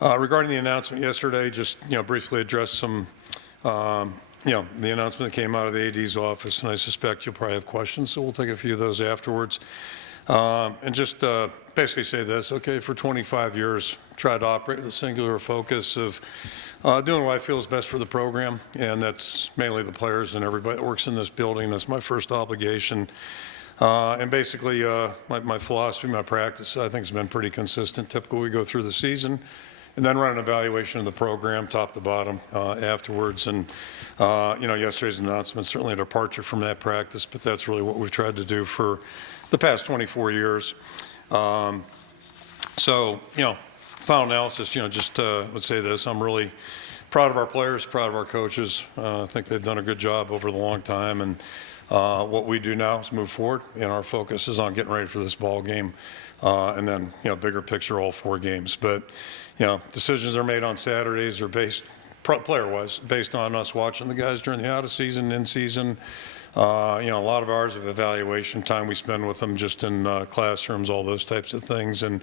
Regarding the announcement yesterday, just briefly address some, the announcement that came out of the AD's office, and I suspect you'll probably have questions, so we'll take a few of those afterwards. And just basically say this, okay, for 25 years, tried to operate with a singular focus of doing what I feel is best for the program, and that's mainly the players and everybody that works in this building. That's my first obligation. And basically, my philosophy, my practice, I think has been pretty consistent. Typically, we go through the season and then run an evaluation of the program, top to bottom, afterwards. And, yesterday's announcement, certainly a departure from that practice, but that's really what we've tried to do for the past 24 years. Final analysis, let's say this, I'm really proud of our players, proud of our coaches. I think they've done a good job over the long time. And what we do now is move forward, and our focus is on getting ready for this ball game, and then, bigger picture, all 4 games. But, decisions are made on Saturdays are based, player-wise, based on us watching the guys during the out-of-season, in-season. A lot of hours of evaluation time we spend with them just in classrooms, all those types of things. And,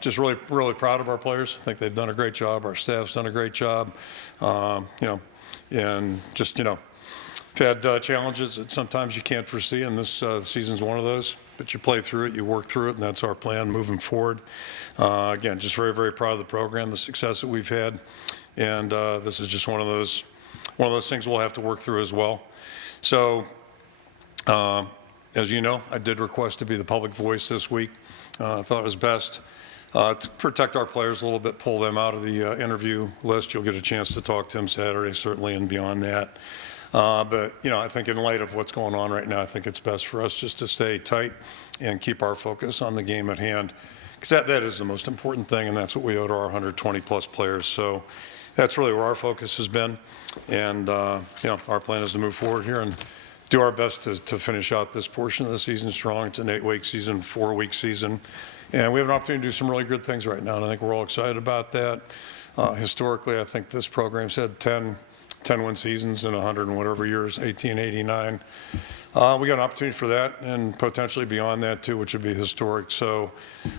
just really, really proud of our players. I think they've done a great job. Our staff's done a great job. And just, we've had challenges that sometimes you can't foresee, and this season's one of those. But you play through it, you work through it, and that's our plan moving forward. Again, just very, very proud of the program, the success that we've had, and this is just one of those things we'll have to work through as well. So, as you know, I did request to be the public voice this week. I thought it was best to protect our players a little bit, pull them out of the interview list. You'll get a chance to talk to them Saturday, certainly, and beyond that. But, I think in light of what's going on right now, I think it's best for us just to stay tight and keep our focus on the game at hand, because that is the most important thing, and that's what we owe to our 120-plus players. So that's really where our focus has been. And, our plan is to move forward here and do our best to finish out this portion of the season strong. It's an 8-week season, 4-week season. And we have an opportunity to do some really good things right now, and I think we're all excited about that. Historically, I think this program's had 10-win seasons in 100 and whatever years, 89. We got an opportunity for that and potentially beyond that too, which would be historic. So,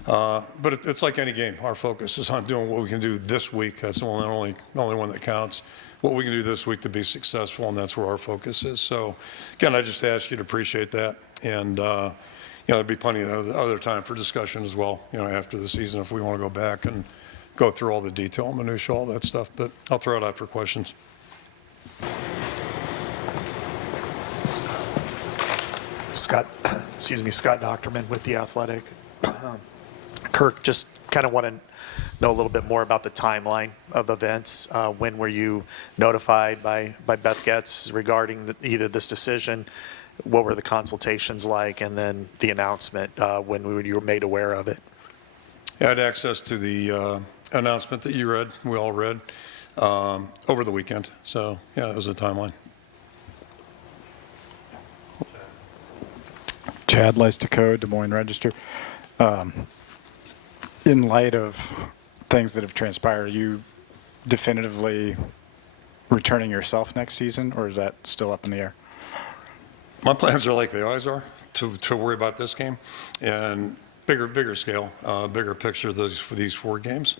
but it's like any game. Our focus is on doing what we can do this week. That's the only one that counts. What we can do this week to be successful, and that's where our focus is. So, again, I just ask you to appreciate that, and there'll be plenty of other time for discussion as well. After the season, if we want to go back and go through all the detail, minutia, all that stuff. But I'll throw it out for questions. Scott Docterman with The Athletic. Kirk, just kind of want to know a little bit more about the timeline of events. When were you notified by Beth Goetz regarding either this decision? What were the consultations like? And then the announcement, when you were made aware of it? I had access to the announcement that you read, we all read, over the weekend. So, that was the timeline. Chad Leistico, Des Moines Register. In light of things that have transpired, are you definitively returning yourself next season, or is that still up in the air? My plans are like they always are, to worry about this game and bigger scale, bigger picture for these 4 games.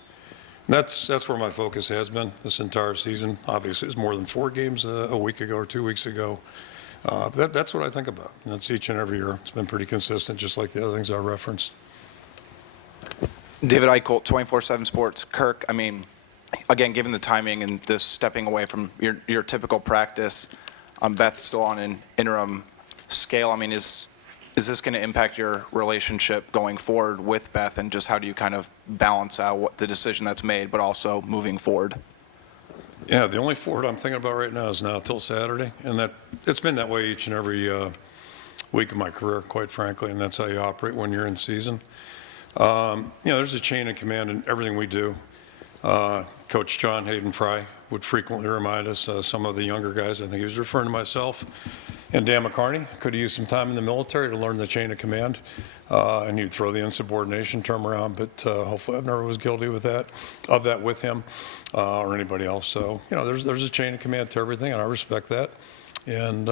And that's where my focus has been this entire season. Obviously, it's more than 4 games a week ago or 2 weeks ago. That's what I think about. And that's each and every year. It's been pretty consistent, just like the other things I referenced. David Eichholt, 24/7 Sports. Kirk, again, given the timing and this stepping away from your typical practice, Beth still on an interim scale. Is this going to impact your relationship going forward with Beth, and just how do you kind of balance out what the decision that's made, but also moving forward? Yeah, the only forward I'm thinking about right now is now till Saturday, and it's been that way each and every week of my career, quite frankly, and that's how you operate when you're in season. There's a chain of command in everything we do. Coach John Hayden Fry would frequently remind us, some of the younger guys, I think he was referring to myself, and Dan McCarney could have used some time in the military to learn the chain of command, and he'd throw the insubordination term around, but hopefully I've never was guilty of that with him or anybody else. So, there's a chain of command to everything, and I respect that, and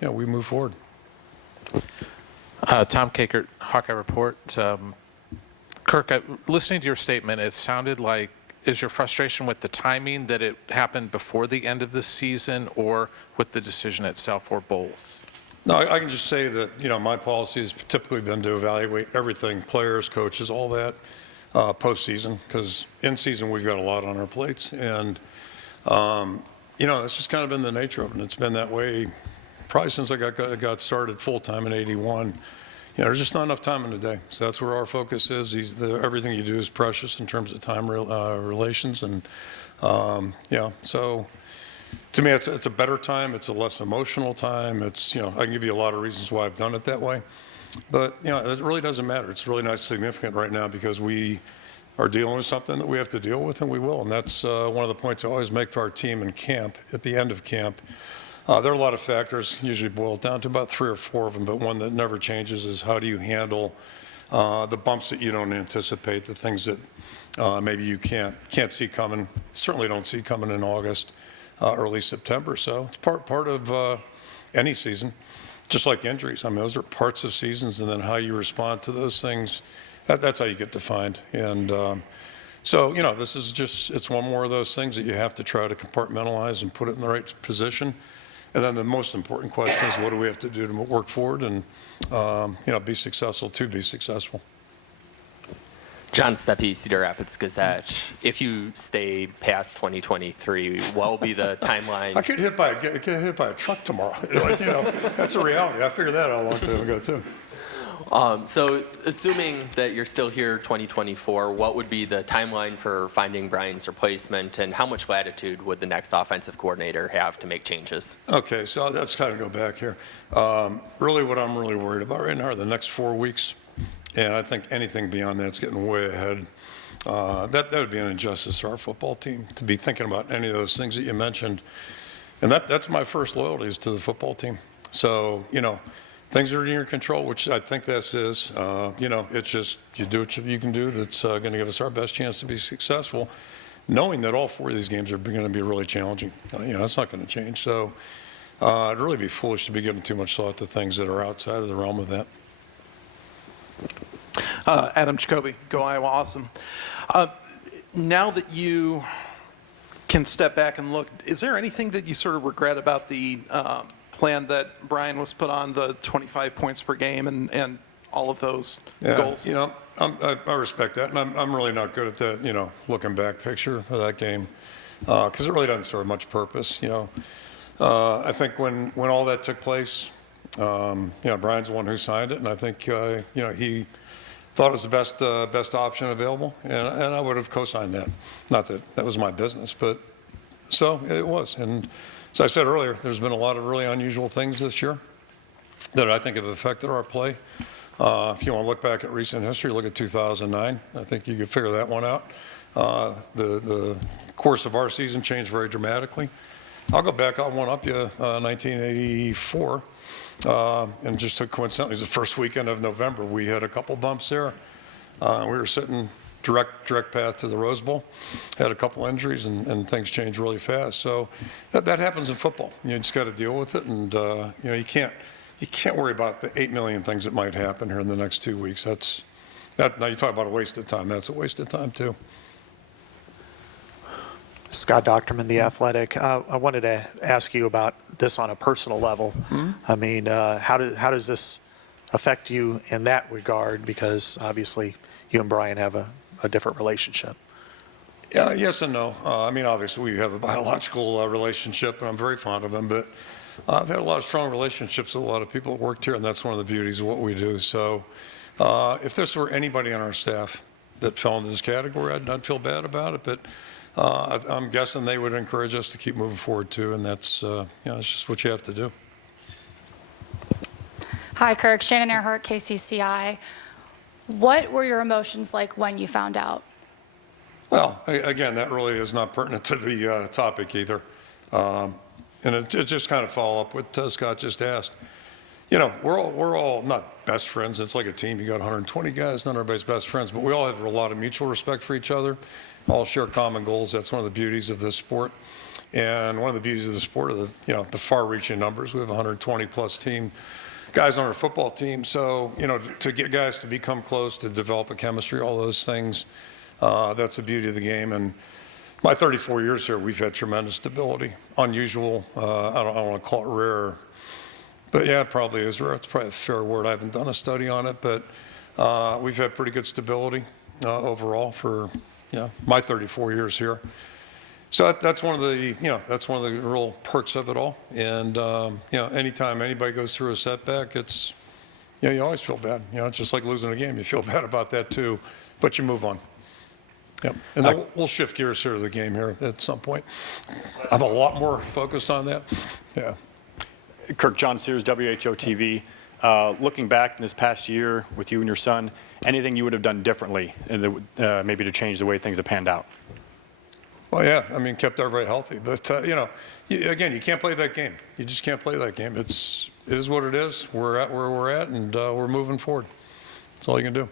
we move forward. Tom Kakert, Hawkeye Report. Kirk, listening to your statement, it sounded like is your frustration with the timing that it happened before the end of the season, or with the decision itself, or both? No, I can just say that, my policy has typically been to evaluate everything, players, coaches, all that, postseason, because in season we've got a lot on our plates. And, that's just kind of been the nature of it. And it's been that way probably since I got started full-time in '81. There's just not enough time in the day. So that's where our focus is. Everything you do is precious in terms of time relations. And, so to me, it's a better time. It's a less emotional time. It's, I can give you a lot of reasons why I've done it that way. But, it really doesn't matter. It's really not significant right now because we are dealing with something that we have to deal with, and we will. And that's one of the points I always make to our team in camp, at the end of camp. There are a lot of factors, usually boiled down to about 3 or 4 of them, but one that never changes is how do you handle the bumps that you don't anticipate, the things that maybe you can't see coming, certainly don't see coming in August, early September. So it's part of any season, just like injuries. I mean, those are parts of seasons, and then how you respond to those things, that's how you get defined. And so, this is just, it's one more of those things that you have to try to compartmentalize and put it in the right position. And then the most important question is, what do we have to do to work forward and, be successful to be successful? John Steppe, Cedar Rapids Gazette. If you stay past 2023, what will be the timeline? I get hit by a truck tomorrow. That's a reality. I figured that out a long time ago, too. So assuming that you're still here 2024, what would be the timeline for finding Brian's replacement, and how much latitude would the next offensive coordinator have to make changes? Okay, so let's kind of go back here. Really what I'm really worried about right now are the next 4 weeks, and I think anything beyond that's getting way ahead. That would be an injustice to our football team to be thinking about any of those things that you mentioned. And that's my first loyalty is to the football team. So, things are in your control, which I think this is. It's just you do what you can do that's going to give us our best chance to be successful, knowing that all 4 of these games are going to be really challenging. That's not going to change. So I'd really be foolish to be giving too much thought to things that are outside of the realm of that. Adam Jacoby, Go Iowa, awesome. Now that you can step back and look, is there anything that you sort of regret about the plan that Brian was put on, the 25 points per game and all of those goals? I respect that, and I'm really not good at that, looking back picture of that game, because it really doesn't serve much purpose. I think when all that took place, Brian's the one who signed it, and I think he thought it was the best option available, and I would have co-signed that. Not that that was my business, but so it was. And as I said earlier, there's been a lot of really unusual things this year that I think have affected our play. If you want to look back at recent history, look at 2009. I think you could figure that one out. The course of our season changed very dramatically. I'll go back, I'll one-up you, 1984, and just coincidentally, it was the first weekend of November. We had a couple bumps there. We were sitting direct path to the Rose Bowl, had a couple injuries, and things changed really fast. So that happens in football. You just got to deal with it, and you can't worry about the 8 million things that might happen here in the next 2 weeks. Now you talk about a waste of time. That's a waste of time too. Scott Docterman, The Athletic. I wanted to ask you about this on a personal level. Mm-hmm. I mean, how does this affect you in that regard? Because obviously you and Brian have a different relationship. Yeah, yes and no. I mean, obviously we have a biological relationship, and I'm very fond of him, but I've had a lot of strong relationships with a lot of people that worked here, and that's one of the beauties of what we do. So if this were anybody on our staff that fell into this category, I'd feel bad about it, but I'm guessing they would encourage us to keep moving forward too, and that's it's just what you have to do. Hi, Kirk. Shannon Earhart, KCCI. What were your emotions like when you found out? Well, again, that really is not pertinent to the topic either. And it just kind of follow up what Scott just asked. We're all not best friends. It's like a team. You got 120 guys, not everybody's best friends, but we all have a lot of mutual respect for each other, all share common goals. That's one of the beauties of this sport. And one of the beauties of the sport are the far-reaching numbers. We have 120-plus guys on our football team. So, to get guys to become close, to develop a chemistry, all those things, That's the beauty of the game. And my 34 years here, we've had tremendous stability. Unusual, I don't want to call it rare, but yeah, it probably is rare. It's probably a fair word. I haven't done a study on it, but we've had pretty good stability overall for my 34 years here. So that's one of the that's one of the real perks of it all. And anytime anybody goes through a setback, it's you always feel bad. It's just like losing a game. You feel bad about that too, but you move on. Yep. And then we'll shift gears here to the game here at some point. I'm a lot more focused on that. Yeah. Kirk, John Sears, WHO TV. Looking back in this past year with you and your son, anything you would have done differently, maybe to change the way things have panned out? Well, yeah, I mean, kept everybody healthy. But, again, you can't play that game. You just can't play that game. It is what it is. We're at where we're at, and we're moving forward. That's all you can do.